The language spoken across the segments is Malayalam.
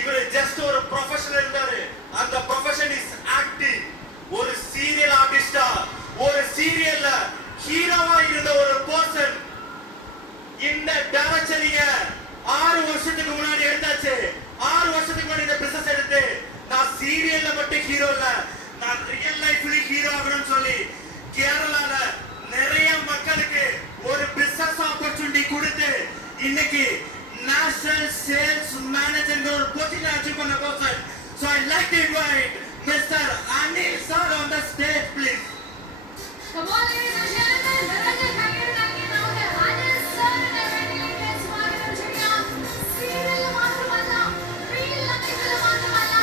இவர் ஜஸ்ட் ஒரு ப்ரொஃபஷனல் இருந்தாரு. அந்த ப்ரொஃபஷன் இஸ் ஆக்டிங். ஒரு சீரியல் ஆர்டிஸ்டா, ஒரு சீரியல்ல ஹீரோவா இருந்த ஒரு பர்சன் இந்த டைரக்டரிய 6 வருஷத்துக்கு முன்னாடி எடுத்தாச்சு. 6 வருஷத்துக்கு முன்னாடி இந்த பிசினஸ் எடுத்து நான் சீரியல்ல மட்டும் ஹீரோ இல்ல, நான் ரியல் லைஃப்ல ஹீரோ ஆகணும்னு சொல்லி கேரளால நிறைய மக்களுக்கு ஒரு பிசினஸ் ஆப்பர்ச்சுனிட்டி கொடுத்து இன்னைக்கு நேஷனல் சேல்ஸ் மேனேஜர் ஒரு பொசிஷன் அச்சீவ் பண்ண person. So I'd like to invite Mr. Anil sir on the stage, please. Come on, ladies and gentlemen, Narayan Kagiraki now the Anil sir and everything is Swagatam Cheyam. Serial മാത്രമല്ല, real life മാത്രമല്ല,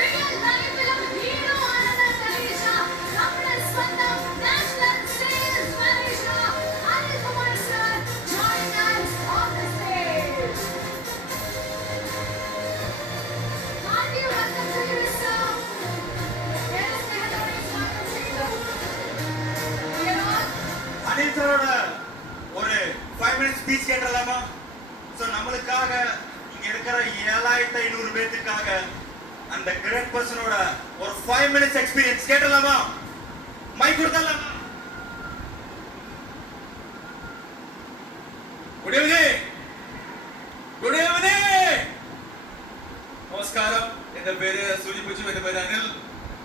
real life hero ആണെന്ന് തെളിയിച്ച നമ്മുടെ സ്വന്തം national sales manager Anil Kumar sir join us on the stage. Hearty welcome to you, sir. Anil சரோட ஒரு 5 minutes ஸ்பீச் கேட்டலாமா? சோ நம்மளுக்காக இங்க இருக்கிற 7500 பேத்துக்காக அந்த கிரேட் பர்சனோட ஒரு 5 minutes எக்ஸ்பீரியன்ஸ் கேட்டலாமா? மைக் கொடுத்தலாமா? Good evening. Good evening. നമസ്കാരം. എന്റെ പേര് സൂചിപ്പിച്ചു. എന്റെ പേര് അനിൽ.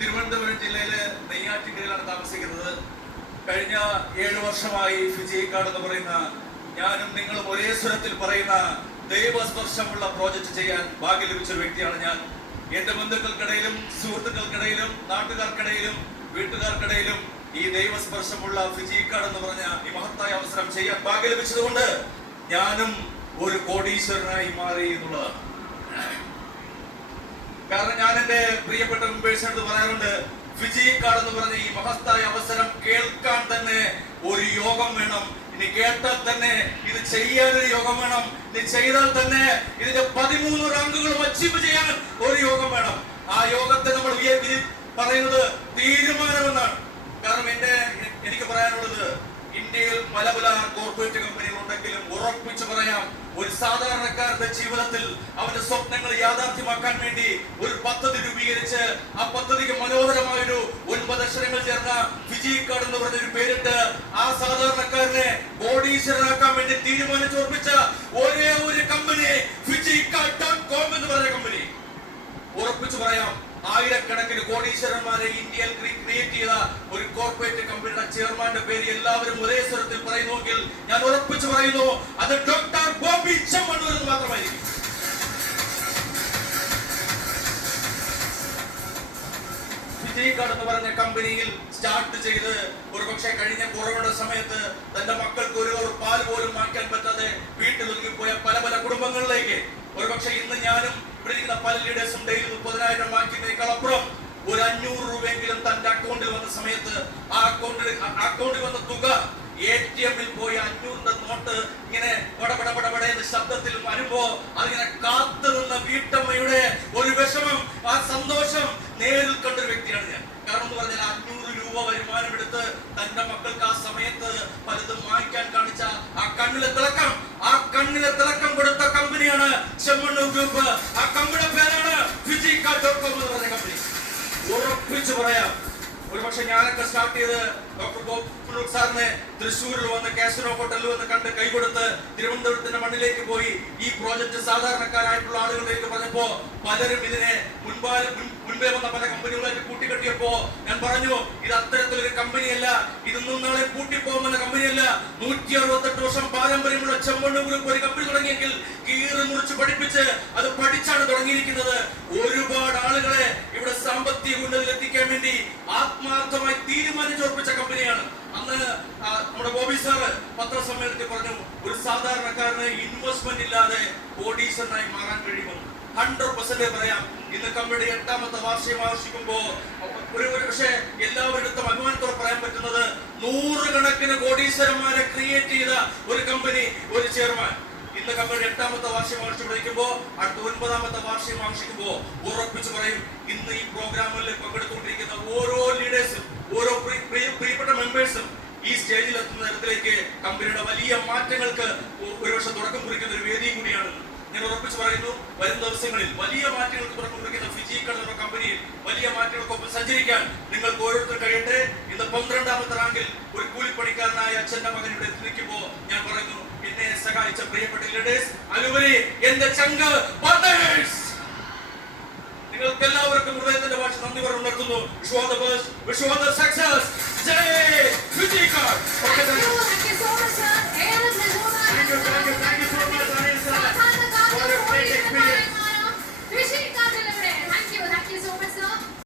തിരുവനന്തപുരം ജില്ലയിലെ നെയ്യാറ്റിൻകരയിലാണ് താമസിക്കുന്നത്. കഴിഞ്ഞ 7 വർഷമായി ഫിജിക്കാട് എന്ന് പറയുന്ന ഞാനും നിങ്ങളും ഒരേ സ്വരത്തിൽ പറയുന്ന ദൈവസ്പർശമുള്ള പ്രോജക്റ്റ് ചെയ്യാൻ ഭാഗ്യം ലഭിച്ച വ്യക്തിയാണ് ഞാൻ. എന്റെ ബന്ധുക്കൾക്കിടയിലും സുഹൃത്തുക്കൾക്കിടയിലും നാട്ടുകാർക്കിടയിലും വീട്ടുകാർക്കിടയിലും ഈ ദൈവസ്പർശമുള്ള ഫിജിക്കാട് എന്ന് പറഞ്ഞ ഈ മഹത്തായ അവസരം ചെയ്യാൻ ഭാഗ്യം ലഭിച്ചതുകൊണ്ട് ഞാനും ഒരു കോടീശ്വരനായി മാറി എന്നുള്ളതാണ്. കാരണം ഞാൻ എന്റെ പ്രിയപ്പെട്ട മെമ്പേഴ്സിനോട് പറയാറുണ്ട്, ഫിജിക്കാട് എന്ന് പറഞ്ഞ ഈ മഹത്തായ അവസരം കേൾക്കാൻ തന്നെ ഒരു യോഗം വേണം. ഇനി കേട്ടാൽ തന്നെ ഇത് ചെയ്യാനൊരു യോഗം വേണം. ഇനി ചെയ്താൽ തന്നെ ഇതിന്റെ 13 റാങ്കുകളും അച്ചീവ് ചെയ്യാൻ ഒരു യോഗം വേണം. ആ യോഗത്തെ നമ്മൾ പറയുന്നത് തീരുമാനമെന്നാണ്. കാരണം എനിക്ക് പറയാനുള്ളത്, ഇന്ത്യയിൽ പല പല കോർപ്പറേറ്റ് കമ്പനികൾ ഉണ്ടെങ്കിലും ഉറപ്പിച്ചു പറയാം, ഒരു സാധാരണക്കാരന്റെ ജീവിതത്തിൽ അവന്റെ സ്വപ്നങ്ങൾ യാഥാർത്ഥ്യമാക്കാൻ വേണ്ടി ഒരു പദ്ധതി രൂപീകരിച്ച് ആ പദ്ധതിക്ക് മനോഹരമായൊരു 9 അക്ഷരങ്ങൾ ചേർന്ന ഫിജിക്കാട് എന്ന് പറഞ്ഞൊരു പേരിട്ട് ആ സാധാരണക്കാരനെ കോടീശ്വരനാക്കാൻ വേണ്ടി തീരുമാനിച്ചുറപ്പിച്ച ഒരേ ഒരു കമ്പനി ഫിജിക്കാട്.com എന്ന് പറഞ്ഞ കമ്പനി. ഉറപ്പിച്ചു പറയാം, ആയിരക്കണക്കിന് കോടീശ്വരന്മാരെ ഇന്ത്യയിൽ ക്രിയേറ്റ് ചെയ്ത ഒരു കോർപ്പറേറ്റ് കമ്പനിയുടെ ചെയർമാന്റെ പേര് എല്ലാവരും ഒരേ സ്വരത്തിൽ പറയുന്നുവെങ്കിൽ ഞാൻ ഉറപ്പിച്ചു പറയുന്നു, അത് ഡോക്ടർ ബോബി ചെമ്മണ്ണൂർ എന്ന് മാത്രമായിരിക്കും. ഫിജിക്കാട് എന്ന് പറഞ്ഞ കമ്പനിയിൽ സ്റ്റാർട്ട് ചെയ്ത് ഒരുപക്ഷെ കഴിഞ്ഞ കൊറോണ സമയത്ത് തന്റെ മക്കൾക്ക് ഒരു പാൽ പോലും മാറ്റാൻ പറ്റാതെ വീട്ടിൽ ഒതുങ്ങിപ്പോയ പല പല കുടുംബങ്ങളിലേക്ക് ഒരുപക്ഷെ ഇന്ന് ഞാനും ഇവിടെ ഇരിക്കുന്ന പല ലീഡേഴ്സും ഡെയിലി 30,000 മാറ്റുന്നതിനേക്കാളപ്പുറം ഒരു 500 രൂപയെങ്കിലും തന്റെ അക്കൗണ്ടിൽ വന്ന സമയത്ത് ആ അക്കൗണ്ടിൽ വന്ന തുക ATM-ൽ പോയി 500-ന്റെ നോട്ട് ഇങ്ങനെ പടപടപടപടയെന്ന ശബ്ദത്തിൽ വരുമ്പോ അതിങ്ങനെ കാത്തു നിന്ന വീട്ടമ്മയുടെ ഒരു വിഷമം, ആ സന്തോഷം നേരിൽ കണ്ടൊരു വ്യക്തിയാണ് ഞാൻ. കാരണം എന്ന് പറഞ്ഞാൽ 500 രൂപ വരുമാനം എടുത്ത് തന്റെ മക്കൾക്ക് ആ സമയത്ത് പലതും വാങ്ങിക്കാൻ കാണിച്ച ആ കണ്ണിലെ തിളക്കം കൊടുത്ത കമ്പനിയാണ് ചെമ്മണ്ണൂർ ഗ്രൂപ്പ്. ആ കമ്പനിയുടെ പേരാണ് ഫിജിക്കാട്.com എന്ന് പറഞ്ഞ കമ്പനി. ഉറപ്പിച്ചു പറയാം, ഒരുപക്ഷെ ഞാനൊക്കെ സ്റ്റാർട്ട് ചെയ്ത് ഡോക്ടർ ഗോപുനൂർ സാറിനെ തൃശ്ശൂരിൽ വന്ന് കാസിനോ ഹോട്ടലിൽ വന്ന് കണ്ട് കൈകൊടുത്ത് തിരുവനന്തപുരത്തിന്റെ മണ്ണിലേക്ക് പോയി ഈ പ്രോജക്ട് സാധാരണക്കാരായിട്ടുള്ള ആളുകളിലേക്ക് പറഞ്ഞപ്പോ പലരും ഇതിനെ മുൻപേ വന്ന പല കമ്പനികളായിട്ട് കൂട്ടിക്കെട്ടിയപ്പോ ഞാൻ പറഞ്ഞു, ഇത് അത്തരത്തിലൊരു കമ്പനിയല്ല, ഇതൊന്നും നാളെ കൂട്ടിപ്പോകുന്ന കമ്പനിയല്ല. 168 വർഷം പാരമ്പര്യമുള്ള ചെമ്മണ്ണൂർ ഗ്രൂപ്പ് ഒരു കമ്പനി തുടങ്ങിയെങ്കിൽ കീറി മുറിച്ച് പഠിപ്പിച്ച് അത് പഠിച്ചാണ് തുടങ്ങിയിരിക്കുന്നത്. ഒരുപാട് ആളുകളെ ഇവിടെ സാമ്പത്തിക ഉന്നതിയിൽ എത്തിക്കാൻ വേണ്ടി ആത്മാർത്ഥമായി തീരുമാനിച്ചുറപ്പിച്ച കമ്പനിയാണ്. അന്ന് നമ്മുടെ ബോബി സാറ് പത്രസമ്മേളനത്തിൽ പറഞ്ഞു, ഒരു സാധാരണക്കാരന് ഇൻവെസ്റ്റ്മെന്റ് ഇല്ലാതെ കോടീശ്വരനായി മാറാൻ കഴിയുമെന്ന്. 100% പറയാം. ഇന്ന് കമ്പനിയുടെ 8ാമത്തെ വാർഷികം ആഘോഷിക്കുമ്പോ പക്ഷേ എല്ലാവരിടത്തും അഭിമാനത്തോടെ പറയാൻ പറ്റുന്നത് 100 കണക്കിന് കോടീശ്വരന്മാരെ ക്രിയേറ്റ് ചെയ്ത ഒരു കമ്പനി, ഒരു ചെയർമാൻ. ഇന്ന് കമ്പനിയുടെ 8ാമത്തെ വാർഷികം ആഘോഷിക്കുമ്പോഴേക്കുമ്പോ അടുത്ത 9ാമത്തെ വാർഷികം ആഘോഷിക്കുമ്പോ ഉറപ്പിച്ചു പറയും, ഇന്ന് ഈ പ്രോഗ്രാമിൽ പങ്കെടുത്തുകൊണ്ടിരിക്കുന്ന ഓരോ ലീഡേഴ്സും ഓരോ പ്രിയപ്പെട്ട മെമ്പേഴ്സും ഈ സ്റ്റേജിൽ എത്തുന്ന തരത്തിലേക്ക് കമ്പനിയുടെ വലിയ മാറ്റങ്ങൾക്ക് ഒരുപക്ഷെ തുടക്കം കുറിക്കുന്ന ഒരു വേദിയും കൂടിയാണ്. ഞാൻ ഉറപ്പിച്ചു പറയുന്നു, വരും ദിവസങ്ങളിൽ വലിയ മാറ്റങ്ങൾക്ക് പുറപ്പെടുവിക്കുന്ന ഫിജി കടൽ കമ്പനിയിൽ വലിയ മാറ്റങ്ങൾക്കൊപ്പം സഞ്ചരിക്കാൻ നിങ്ങൾക്ക് ഓരോരുത്തർ കഴിയട്ടെ. ഇന്ന് 12ാമത്തെ റാങ്കിൽ ഒരു കൂലിപ്പണിക്കാരനായ അച്ഛന്റെ മകൻ ഇവിടെ എത്തിക്കുമ്പോ ഞാൻ പറയുന്നു, എന്നെ സഹായിച്ച പ്രിയപ്പെട്ട ലീഡേഴ്സ്, അതുവരെ എന്റെ ചങ്ക പാർട്ട്നേഴ്സ്, നിങ്ങൾക്ക് എല്ലാവർക്കും ഹൃദയത്തിന്റെ ഭാഷ നന്ദി പറഞ്ഞു നിർത്തുന്നു. Wish all the success. ജയ് Fiji card. Thank you so much, sir.